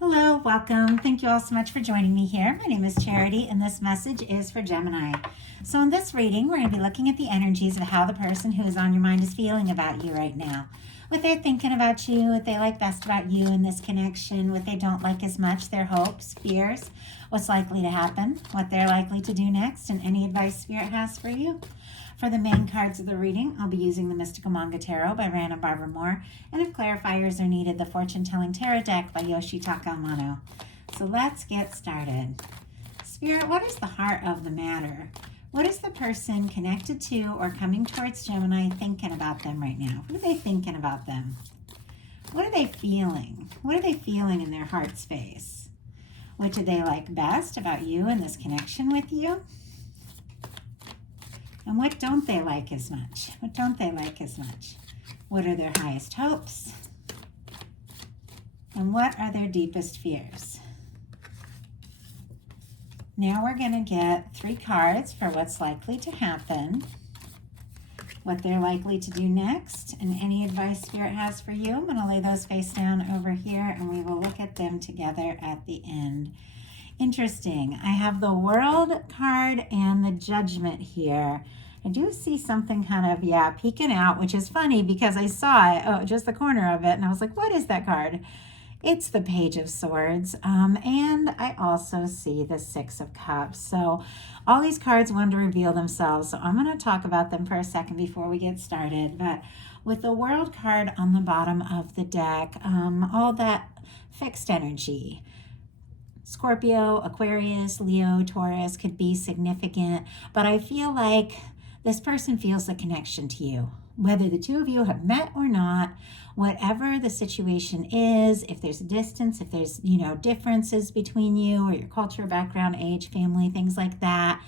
Hello, welcome. Thank you all so much for joining me here. My name is Charity, and this message is for Gemini. So in this reading, we're going to be looking at the energies of how the person who is on your mind is feeling about you right now. What they're thinking about you, what they like best about you in this connection, what they don't like as much, their hopes, fears, what's likely to happen, what they're likely to do next, and any advice Spirit has for you. For the main cards of the reading, I'll be using the Mystical Manga Tarot by Rana Barbara Moore, and if clarifiers are needed, the Fortune Telling Tarot deck by Yoshitaka Amano. So let's get started. Spirit, what is the heart of the matter? What is the person connected to or coming towards Gemini thinking about them right now? What are they thinking about them? What are they feeling? What are they feeling in their heart space? What do they like best about you and this connection with you? And what don't they like as much? What don't they like as much? What are their highest hopes? And what are their deepest fears? Now we're going to get 3 cards for what's likely to happen, what they're likely to do next, and any advice Spirit has for you. I'm going to lay those face down over here, and we will look at them together at the end. Interesting. I have the World card and the Judgment here. I do see something kind of, peeking out, which is funny because I saw it, just the corner of it, and I was like, what is that card? It's the Page of Swords, and I also see the Six of Cups. So all these cards want to reveal themselves, so I'm going to talk about them for a second before we get started. But with the World card on the bottom of the deck, all that fixed energy, Scorpio, Aquarius, Leo, Taurus could be significant, but I feel like this person feels a connection to you. Whether the two of you have met or not, whatever the situation is, if there's a distance, if there's, differences between you or your culture, background, age, family, things like that,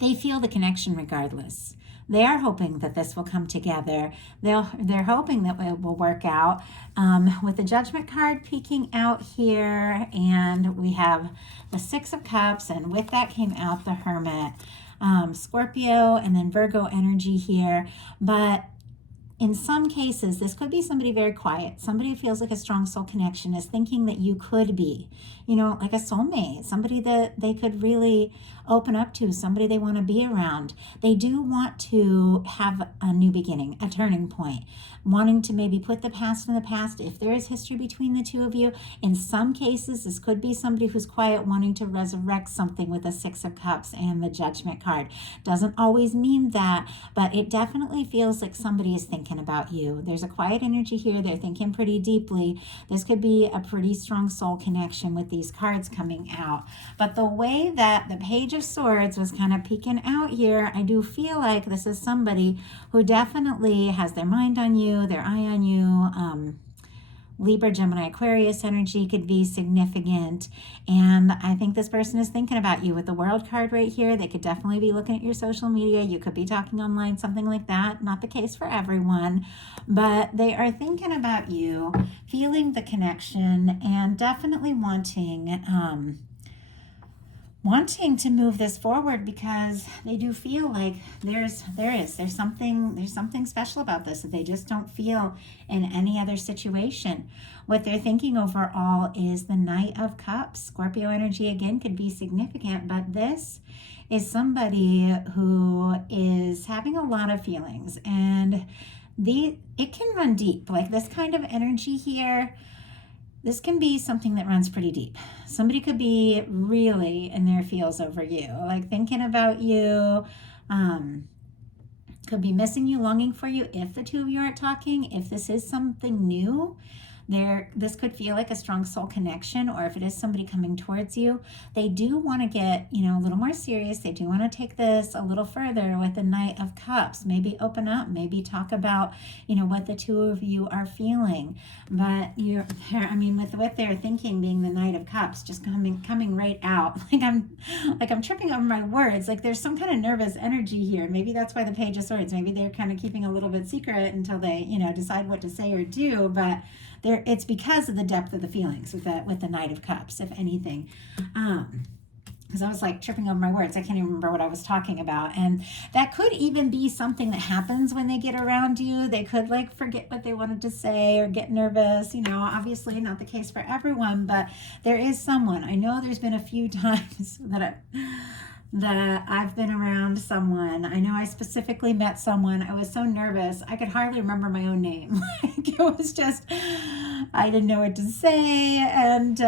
they feel the connection regardless. They are hoping that this will come together. They're hoping that it will work out. With the Judgment card peeking out here, and we have the Six of Cups, and with that came out the Hermit. Scorpio and then Virgo energy here. But in some cases, this could be somebody very quiet. Somebody who feels like a strong soul connection is thinking that you could be, like a soulmate, somebody that they could really open up to, somebody they want to be around. They do want to have a new beginning, a turning point, wanting to maybe put the past in the past if there is history between the two of you. In some cases, this could be somebody who's quiet, wanting to resurrect something with the Six of Cups and the Judgment card. Doesn't always mean that, but it definitely feels like somebody is thinking about you. There's a quiet energy here. They're thinking pretty deeply. This could be a pretty strong soul connection with these cards coming out. But the way that the Page of Swords was kind of peeking out here, I do feel like this is somebody who definitely has their mind on you, their eye on you. Libra, Gemini, Aquarius energy could be significant. And I think this person is thinking about you with the World card right here. They could definitely be looking at your social media. You could be talking online, something like that. Not the case for everyone, but they are thinking about you, feeling the connection, and definitely wanting to move this forward because they do feel like there's something special about this that they just don't feel in any other situation. What they're thinking overall is the Knight of Cups. Scorpio energy again could be significant, but this is somebody who is having a lot of feelings, and it can run deep. Like this kind of energy here, this can be something that runs pretty deep. Somebody could be really in their feels over you, like thinking about you, could be missing you, longing for you if the two of you aren't talking. If this is something new, this could feel like a strong soul connection, or if it is somebody coming towards you, they do want to get, a little more serious. They do want to take this a little further with the Knight of Cups, maybe open up, maybe talk about, what the two of you are feeling. But with what they're thinking being the Knight of Cups, just coming right out, like I'm tripping over my words. Like there's some kind of nervous energy here. Maybe that's why the Page of Swords, maybe they're kind of keeping a little bit secret until they, decide what to say or do. But it's because of the depth of the feelings with the Knight of Cups, if anything. because I was like tripping over my words. I can't even remember what I was talking about. And that could even be something that happens when they get around you. They could like forget what they wanted to say or get nervous. Obviously not the case for everyone, but there is someone. I know there's been a few times that I've been around someone. I know I specifically met someone. I was so nervous. I could hardly remember my own name. Like it was just, I didn't know what to say. And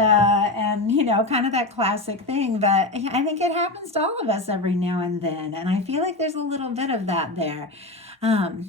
kind of that classic thing. But I think it happens to all of us every now and then. And I feel like there's a little bit of that there.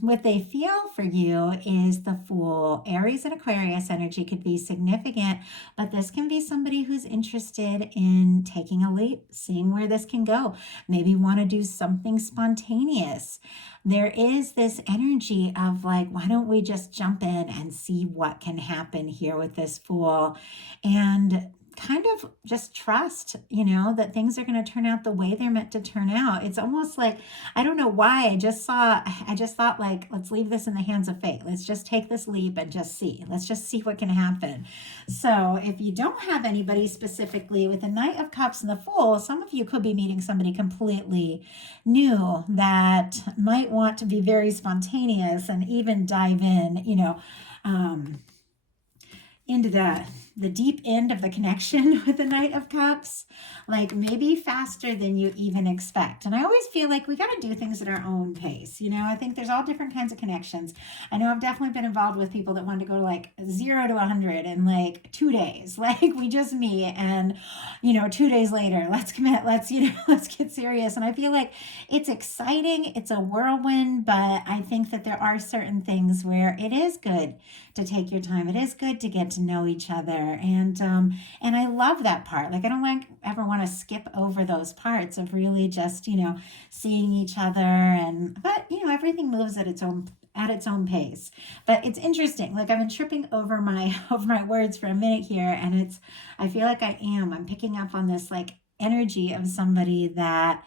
What they feel for you is the Fool. Aries and Aquarius energy could be significant, but this can be somebody who's interested in taking a leap, seeing where this can go, maybe want to do something spontaneous. There is this energy of like, why don't we just jump in and see what can happen here with this Fool? And kind of just trust, that things are going to turn out the way they're meant to turn out. It's almost like, I don't know why, I just thought like, let's leave this in the hands of fate. Let's just take this leap and just see. Let's just see what can happen. So if you don't have anybody specifically with the Knight of Cups and the Fool, some of you could be meeting somebody completely new that might want to be very spontaneous and even dive in, into the deep end of the connection with the Knight of Cups, like maybe faster than you even expect. And I always feel like we got to do things at our own pace. I think there's all different kinds of connections. I know I've definitely been involved with people that wanted to go like 0 to 100 in like 2 days. Like we just meet and, 2 days later, let's commit, let's get serious. And I feel like it's exciting. It's a whirlwind, but I think that there are certain things where it is good to take your time. It is good to get to know each other. And I love that part. Like I don't ever want to skip over those parts of really just, seeing each other but everything moves at its own pace. But it's interesting. Like I've been tripping over my words for a minute here, and I feel like I'm picking up on this like energy of somebody that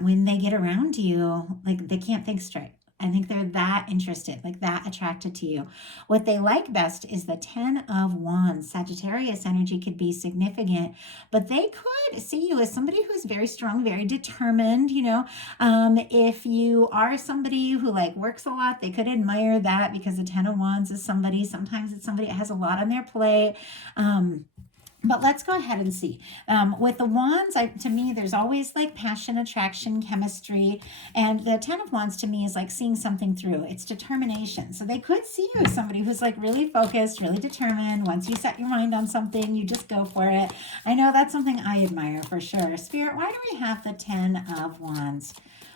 when they get around you, like they can't think straight. I think they're that interested, like that attracted to you. What they like best is the 10 of Wands. Sagittarius energy could be significant, but they could see you as somebody who's very strong, very determined. If you are somebody who like works a lot, they could admire that, because the 10 of Wands is sometimes it's somebody that has a lot on their plate. But let's go ahead and see. With the Wands, to me, there's always like passion, attraction, chemistry. And the 10 of Wands to me is like seeing something through. It's determination. So they could see you as somebody who's like really focused, really determined. Once you set your mind on something, you just go for it. I know that's something I admire for sure. Spirit, why do we have the 10 of Wands?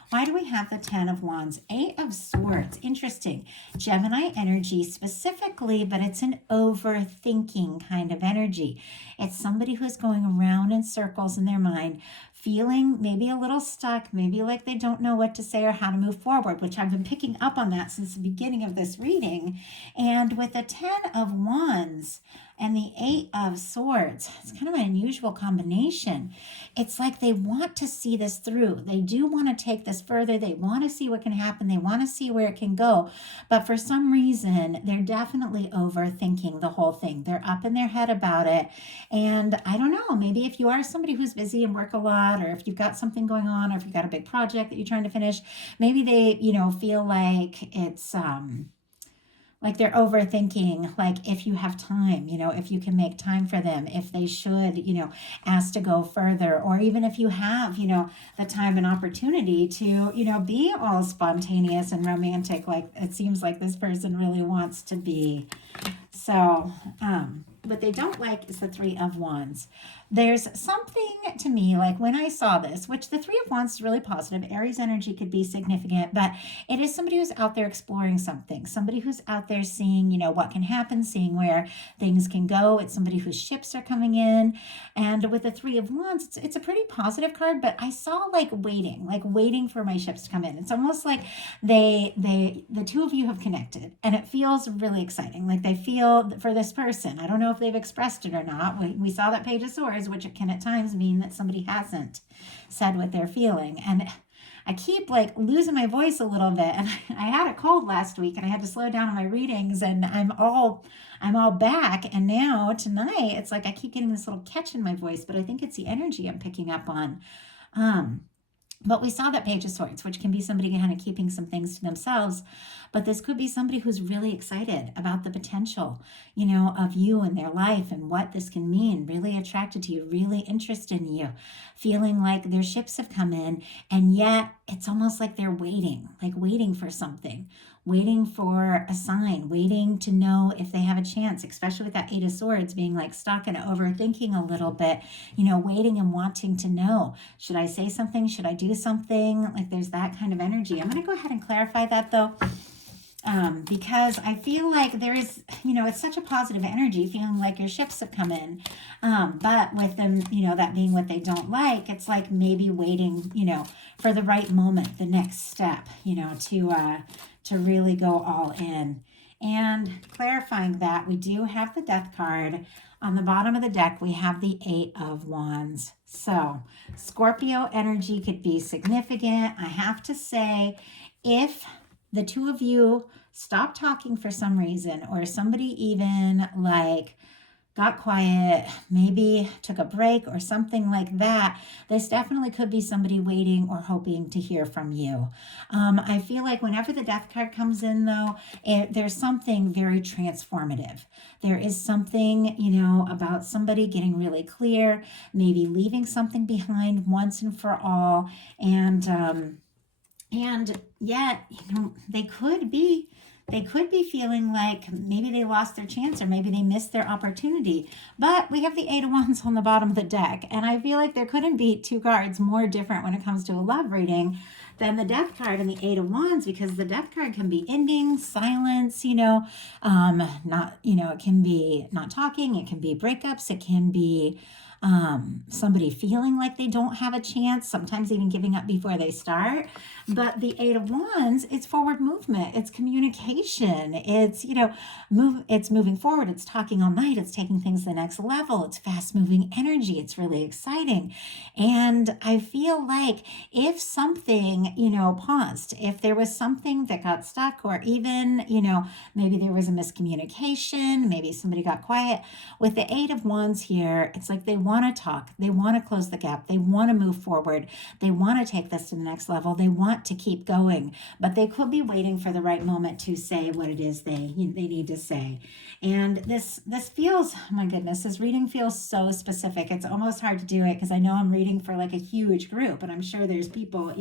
Why do we have the 10 of Wands? 8 of Swords. Interesting. Gemini energy specifically, but it's an overthinking kind of energy. It's somebody who's going around in circles in their mind, feeling maybe a little stuck, maybe like they don't know what to say or how to move forward, which I've been picking up on that since the beginning of this reading. And with the 10 of Wands and the 8 of Swords, it's kind of an unusual combination. It's like they want to see this through. They do want to take this further. They want to see what can happen. They want to see where it can go. But for some reason, they're definitely overthinking the whole thing. They're up in their head about it. And I don't know, maybe if you are somebody who's busy and work a lot, or if you've got something going on, or if you've got a big project that you're trying to finish, maybe they, feel like it's, like they're overthinking, like if you have time, if you can make time for them, if they should, ask to go further, or even if you have, the time and opportunity to, be all spontaneous and romantic, like it seems like this person really wants to be. So, what they don't like is the 3 of Wands. There's something to me, like when I saw this, which the 3 of Wands is really positive. Aries energy could be significant, but it is somebody who's out there exploring something, somebody who's out there seeing, what can happen, seeing where things can go. It's somebody whose ships are coming in. And with the 3 of Wands, it's a pretty positive card, but I saw like waiting for my ships to come in. It's almost like the two of you have connected, and it feels really exciting. Like they feel for this person. I don't know if they've expressed it or not. We saw that Page of Swords, which it can at times mean that somebody hasn't said what they're feeling. And I keep like losing my voice a little bit. And I had a cold last week and I had to slow down on my readings, and I'm all I'm all back. And now tonight, it's like I keep getting this little catch in my voice, but I think it's the energy I'm picking up on. But we saw that Page of Swords, which can be somebody kind of keeping some things to themselves. But this could be somebody who's really excited about the potential, of you and their life and what this can mean, really attracted to you, really interested in you, feeling like their ships have come in. And yet it's almost like they're waiting for something, waiting for a sign, waiting to know if they have a chance, especially with that Eight of Swords being like stuck and overthinking a little bit, waiting and wanting to know, should I say something? Should I do something? Like there's that kind of energy. I'm going to go ahead and clarify that though. Because I feel like there is, it's such a positive energy, feeling like your ships have come in. But with them, that being what they don't like, it's like maybe waiting, for the right moment, the next step, to really go all in. And clarifying that, we do have the Death card. On the bottom of the deck, we have the Eight of Wands. So Scorpio energy could be significant. I have to say, if the two of you stop talking for some reason, or somebody even like got quiet, maybe took a break or something like that, this definitely could be somebody waiting or hoping to hear from you. I feel like whenever the Death card comes in though, there's something very transformative. There is something, about somebody getting really clear, maybe leaving something behind once and for all. And yet, they could be feeling like maybe they lost their chance or maybe they missed their opportunity. But we have the Eight of Wands on the bottom of the deck. And I feel like there couldn't be two cards more different when it comes to a love reading than the Death card and the Eight of Wands, because the Death card can be ending, silence, not, it can be not talking, it can be breakups, it can be somebody feeling like they don't have a chance, sometimes even giving up before they start. But the Eight of Wands, it's forward movement, it's communication, it's, it's moving forward, it's talking all night, it's taking things to the next level, it's fast moving energy, it's really exciting. And I feel like if something, paused, if there was something that got stuck, or even, maybe there was a miscommunication, maybe somebody got quiet, with the Eight of Wands here, it's like they want to talk, they want to close the gap, they want to move forward, they want to take this to the next level, they want to keep going, but they could be waiting for the right moment to say what it is they need to say. And this feels, oh my goodness, this reading feels so specific. It's almost hard to do it because I know I'm reading for like a huge group, and I'm sure there's people,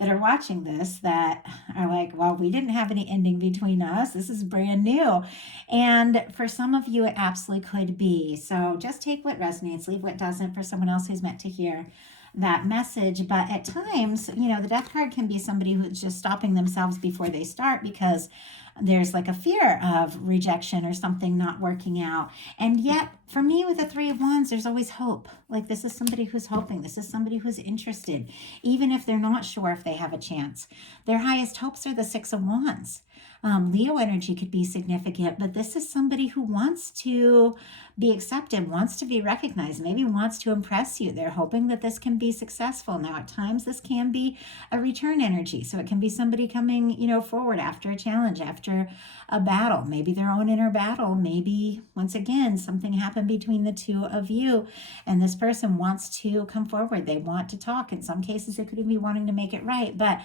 that are watching this that are like, well, we didn't have any ending between us. This is brand new. And for some of you, it absolutely could be. So just take what resonates, leave what doesn't for someone else who's meant to hear that message. But at times, the Death card can be somebody who's just stopping themselves before they start because there's like a fear of rejection or something not working out. And yet for me, with the Three of Wands, there's always hope. Like this is somebody who's hoping, this is somebody who's interested, even if they're not sure if they have a chance. Their highest hopes are the Six of Wands. Leo energy could be significant, but this is somebody who wants to be accepted, wants to be recognized, maybe wants to impress you. They're hoping that this can be successful. Now, at times, this can be a return energy. So it can be somebody coming, forward after a challenge, after a battle, maybe their own inner battle. Maybe, once again, something happened between the two of you, and this person wants to come forward. They want to talk. In some cases, they could even be wanting to make it right. But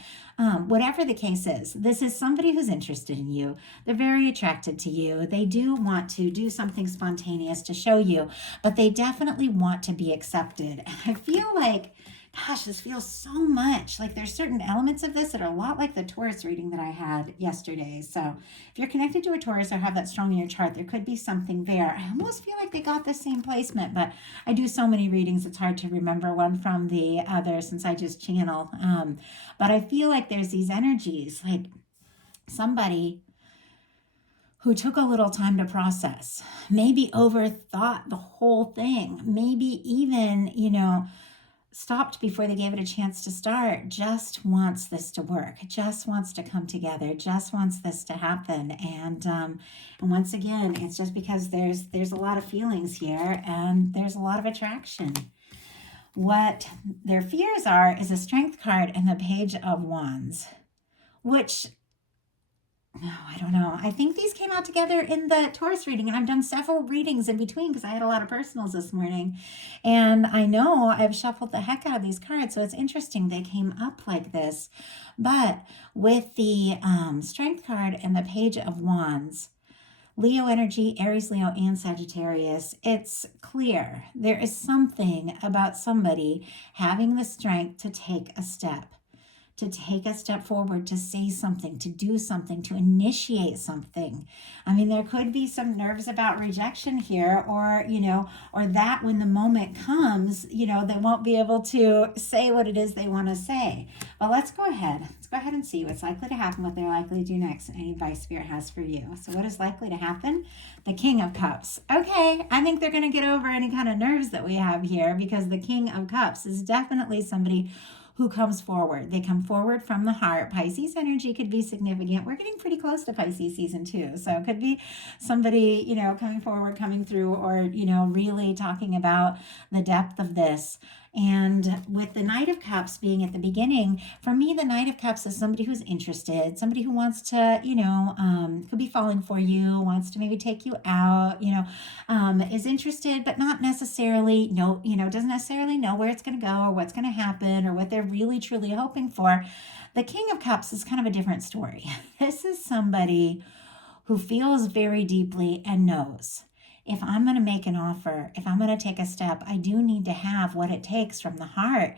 whatever the case is, this is somebody who's interested in you. They're very attracted to you. They do want to do something spontaneous to show you, but they definitely want to be accepted. And I feel like, gosh, this feels so much like there's certain elements of this that are a lot like the Taurus reading that I had yesterday. So if you're connected to a Taurus or have that strong in your chart, there could be something there. I almost feel like they got the same placement, but I do so many readings, it's hard to remember one from the other since I just channel. But I feel like there's these energies, like somebody who took a little time to process, maybe overthought the whole thing, maybe even, stopped before they gave it a chance to start, just wants this to work, just wants to come together, just wants this to happen. And once again, it's just because there's a lot of feelings here and there's a lot of attraction. What their fears are is a Strength card and the Page of Wands, which No, I don't know. I think these came out together in the Taurus reading, and I've done several readings in between because I had a lot of personals this morning. And I know I've shuffled the heck out of these cards, so it's interesting they came up like this. But with the Strength card and the Page of Wands, Leo energy, Aries, Leo, and Sagittarius, it's clear there is something about somebody having the strength to take a step, forward, to say something, to do something, to initiate something. I mean, there could be some nerves about rejection here, or, or that when the moment comes, they won't be able to say what it is they want to say. But let's go ahead and see what's likely to happen, what they're likely to do next, and any advice Spirit has for you. So what is likely to happen? The King of Cups. Okay, I think they're going to get over any kind of nerves that we have here, because the King of Cups is definitely somebody who comes forward. They come forward from the heart. Pisces energy could be significant. We're getting pretty close to Pisces season too. So it could be somebody, coming forward, coming through, or, really talking about the depth of this. And with the Knight of Cups being at the beginning, for me, the Knight of Cups is somebody who's interested, somebody who wants to, could be falling for you, wants to maybe take you out, is interested, but not necessarily doesn't necessarily know where it's going to go or what's going to happen or what they're really truly hoping for. The King of Cups is kind of a different story. This is somebody who feels very deeply and knows, if I'm going to make an offer, if I'm going to take a step, I do need to have what it takes from the heart,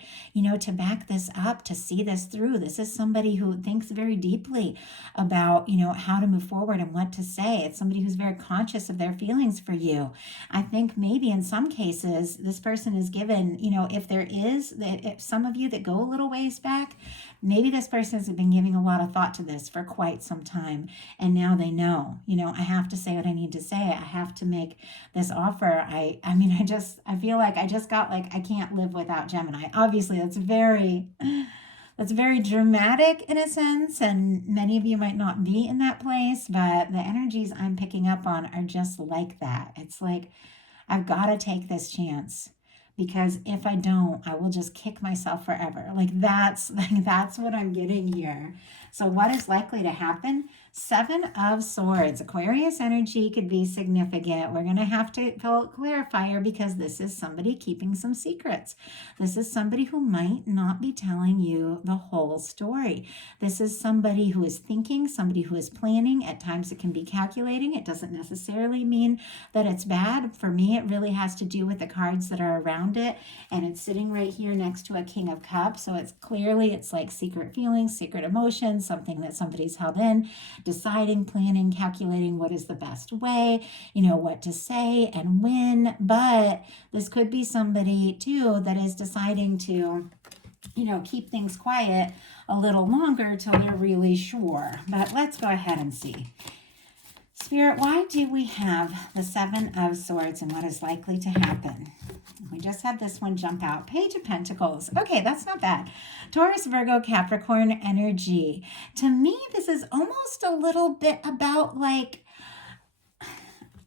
to back this up, to see this through. This is somebody who thinks very deeply about, how to move forward and what to say. It's somebody who's very conscious of their feelings for you. I think maybe in some cases, this person is given, if some of you that go a little ways back, maybe this person has been giving a lot of thought to this for quite some time. And now they know, I have to say what I need to say. I have to make this offer. I feel like I just got I can't live without Gemini. Obviously, that's very dramatic in a sense, and many of you might not be in that place, but the energies I'm picking up on are just like that. It's like, I've got to take this chance, because if I don't, I will just kick myself forever. That's what I'm getting here. So what is likely to happen? 7 of Swords. Aquarius energy could be significant. We're going to have to call it clarifier, because this is somebody keeping some secrets. This is somebody who might not be telling you the whole story. This is somebody who is thinking, somebody who is planning. At times it can be calculating. It doesn't necessarily mean that it's bad. For me, it really has to do with the cards that are around it. And it's sitting right here next to a King of Cups. So it's like secret feelings, secret emotions, something that somebody's held in, deciding, planning, calculating what is the best way, what to say and when. But this could be somebody too that is deciding to, keep things quiet a little longer till they're really sure. But let's go ahead and see. Spirit, why do we have the 7 of Swords, and what is likely to happen? We just had this one jump out. Page of Pentacles. Okay, that's not bad. Taurus, Virgo, Capricorn energy. To me, this is almost a little bit about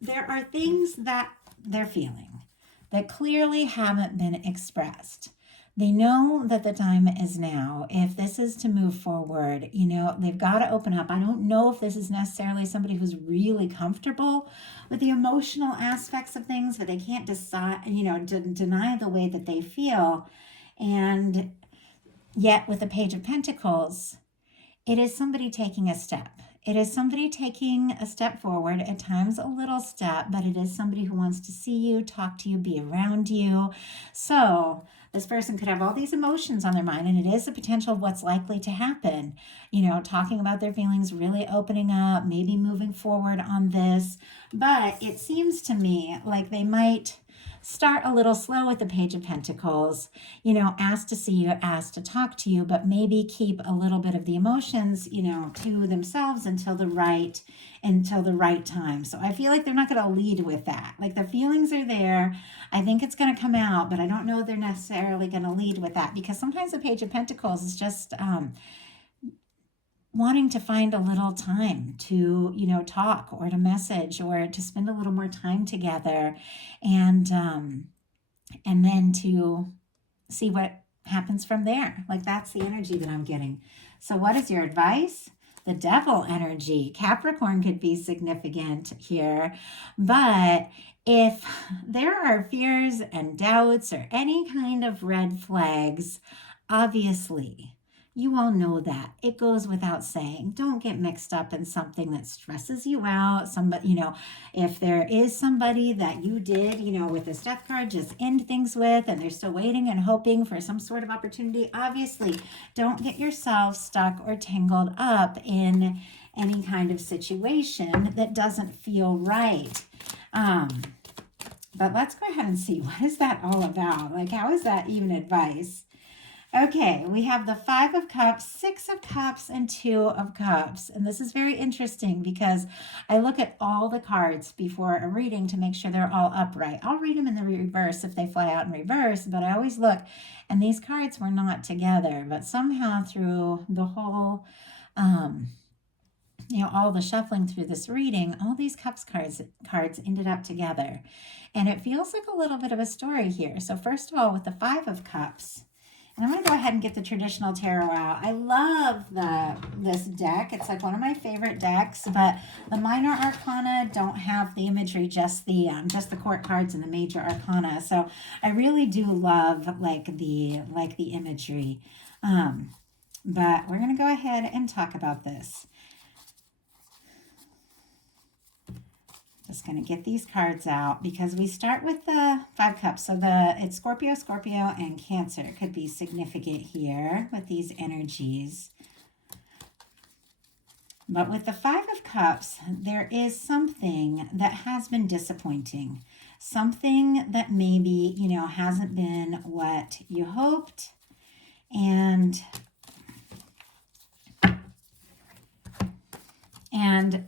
there are things that they're feeling that clearly haven't been expressed. They know that the time is now. If this is to move forward, they've got to open up. I don't know if this is necessarily somebody who's really comfortable with the emotional aspects of things, but they can't decide, deny the way that they feel. And yet with the Page of Pentacles, it is somebody taking a step. It is somebody taking a step forward, at times a little step, but it is somebody who wants to see you, talk to you, be around you. So this person could have all these emotions on their mind, and it is a potential of what's likely to happen. Talking about their feelings, really opening up, maybe moving forward on this. But it seems to me like they might start a little slow with the Page of Pentacles, ask to see you, ask to talk to you, but maybe keep a little bit of the emotions, to themselves until the right time. So I feel like they're not going to lead with that. The feelings are there. I think it's going to come out, but I don't know if they're necessarily going to lead with that, because sometimes the Page of Pentacles is just wanting to find a little time to, talk or to message or to spend a little more time together, and then to see what happens from there. That's the energy that I'm getting. So what is your advice? the devil energy. Capricorn could be significant here, but if there are fears and doubts or any kind of red flags, obviously you all know that. It goes without saying. Don't get mixed up in something that stresses you out. Somebody, if there is somebody that you did, with this death card, just end things with, and they're still waiting and hoping for some sort of opportunity, obviously, don't get yourself stuck or tangled up in any kind of situation that doesn't feel right. But let's go ahead and see, what is that all about? Like, how is that even advice? Okay, we have the 5 of Cups, 6 of Cups, and 2 of Cups. And this is very interesting because I look at all the cards before a reading to make sure they're all upright. I'll read them in the reverse if they fly out in reverse, but I always look, and these cards were not together. But somehow through the whole, all the shuffling through this reading, all these Cups cards ended up together. And it feels like a little bit of a story here. So first of all, with the 5 of Cups, and I'm going to go ahead and get the traditional tarot out. I love this deck. It's like one of my favorite decks, but the minor arcana don't have the imagery, just the court cards and the major arcana. So I really do love the imagery. But we're going to go ahead and talk about this. Just going to get these cards out because we start with the 5 Cups. So it's Scorpio, and Cancer. It could be significant here with these energies. But with the 5 of Cups, there is something that has been disappointing. Something that maybe, hasn't been what you hoped. And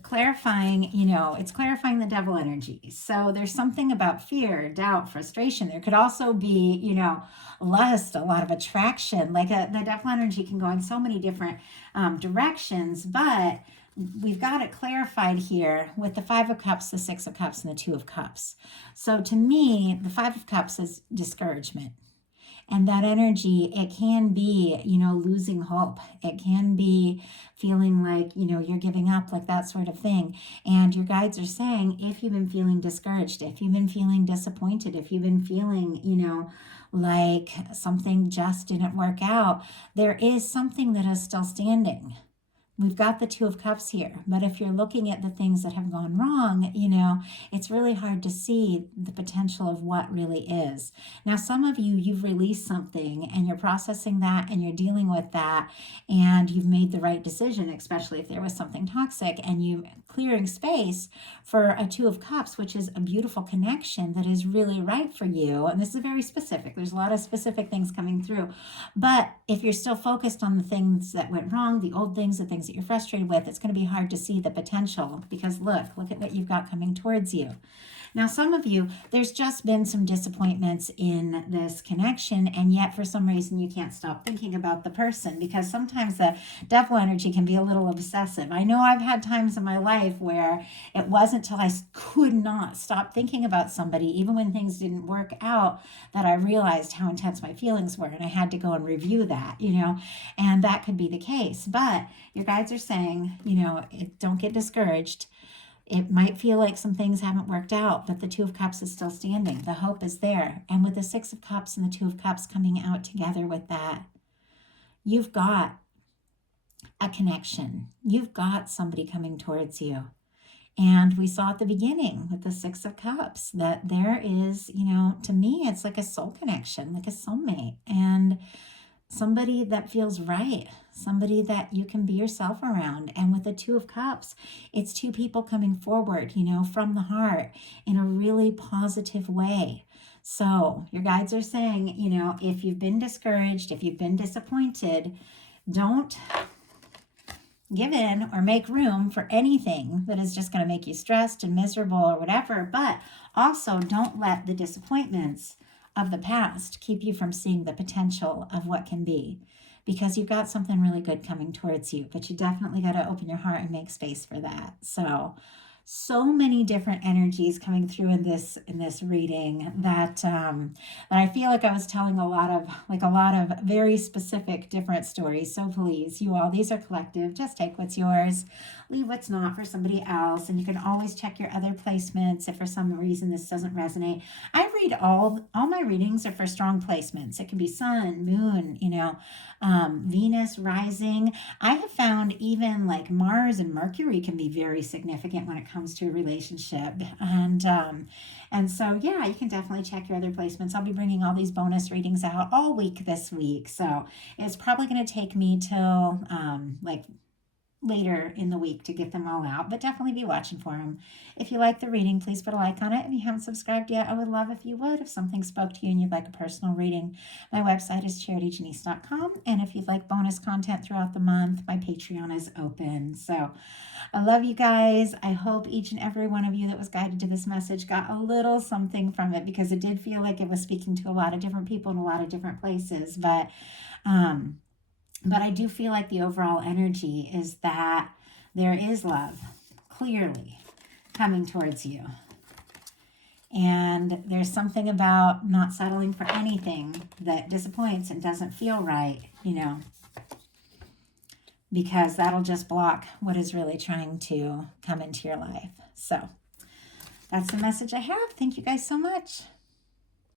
clarifying, it's clarifying the devil energy. So there's something about fear, doubt, frustration. There could also be, lust, a lot of attraction. Like the devil energy can go in so many different directions, but we've got it clarified here with the 5 of Cups, the 6 of Cups, and the 2 of Cups. So to me, the 5 of Cups is discouragement. And that energy, it can be, losing hope. It can be feeling like, you're giving up, like that sort of thing. And your guides are saying, if you've been feeling discouraged, if you've been feeling disappointed, if you've been feeling, like something just didn't work out, there is something that is still standing. We've got the 2 of Cups here, but if you're looking at the things that have gone wrong, it's really hard to see the potential of what really is. Now, some of you've released something and you're processing that and you're dealing with that and you've made the right decision, especially if there was something toxic, and you clearing space for a 2 of Cups, which is a beautiful connection that is really right for you. And this is very specific. There's a lot of specific things coming through. But if you're still focused on the things that went wrong, the old things, the things that you're frustrated with, it's going to be hard to see the potential because look at what you've got coming towards you. Now, some of you, there's just been some disappointments in this connection, and yet for some reason you can't stop thinking about the person, because sometimes the devil energy can be a little obsessive. I know I've had times in my life where it wasn't till I could not stop thinking about somebody, even when things didn't work out, that I realized how intense my feelings were, and I had to go and review that, and that could be the case. But your guides are saying, don't get discouraged. It might feel like some things haven't worked out, but the 2 of Cups is still standing. The hope is there. And with the 6 of Cups and the 2 of Cups coming out together with that, you've got a connection. You've got somebody coming towards you. And we saw at the beginning with the 6 of Cups that there is, to me, it's like a soul connection, like a soulmate, and somebody that feels right, somebody that you can be yourself around. And with the 2 of Cups, it's 2 people coming forward, from the heart in a really positive way. So your guides are saying, if you've been discouraged, if you've been disappointed, don't give in or make room for anything that is just going to make you stressed and miserable or whatever. But also don't let the disappointments of the past keep you from seeing the potential of what can be, because you've got something really good coming towards you, but you definitely got to open your heart and make space for that. So so many different energies coming through in this reading that that I feel like I was telling a lot of very specific different stories. So please, you all, these are collective. Just take what's yours, leave what's not for somebody else, and you can always check your other placements if for some reason this doesn't resonate. I read all my readings are for strong placements. It can be sun, moon, Venus rising. I have found even like Mars and Mercury can be very significant when it comes to a relationship. And so yeah, you can definitely check your other placements. I'll be bringing all these bonus readings out all week this week. So it's probably going to take me till like later in the week to get them all out, but definitely be watching for them. If you like the reading, please put a like on it. If you haven't subscribed yet, I would love if you would. If something spoke to you and you'd like a personal reading, my website is charityjanice.com. And if you'd like bonus content throughout the month, my Patreon is open. So I love you guys. I hope each and every one of you that was guided to this message got a little something from it, because it did feel like it was speaking to a lot of different people in a lot of different places. But I do feel like the overall energy is that there is love clearly coming towards you. And there's something about not settling for anything that disappoints and doesn't feel right, because that'll just block what is really trying to come into your life. So that's the message I have. Thank you guys so much.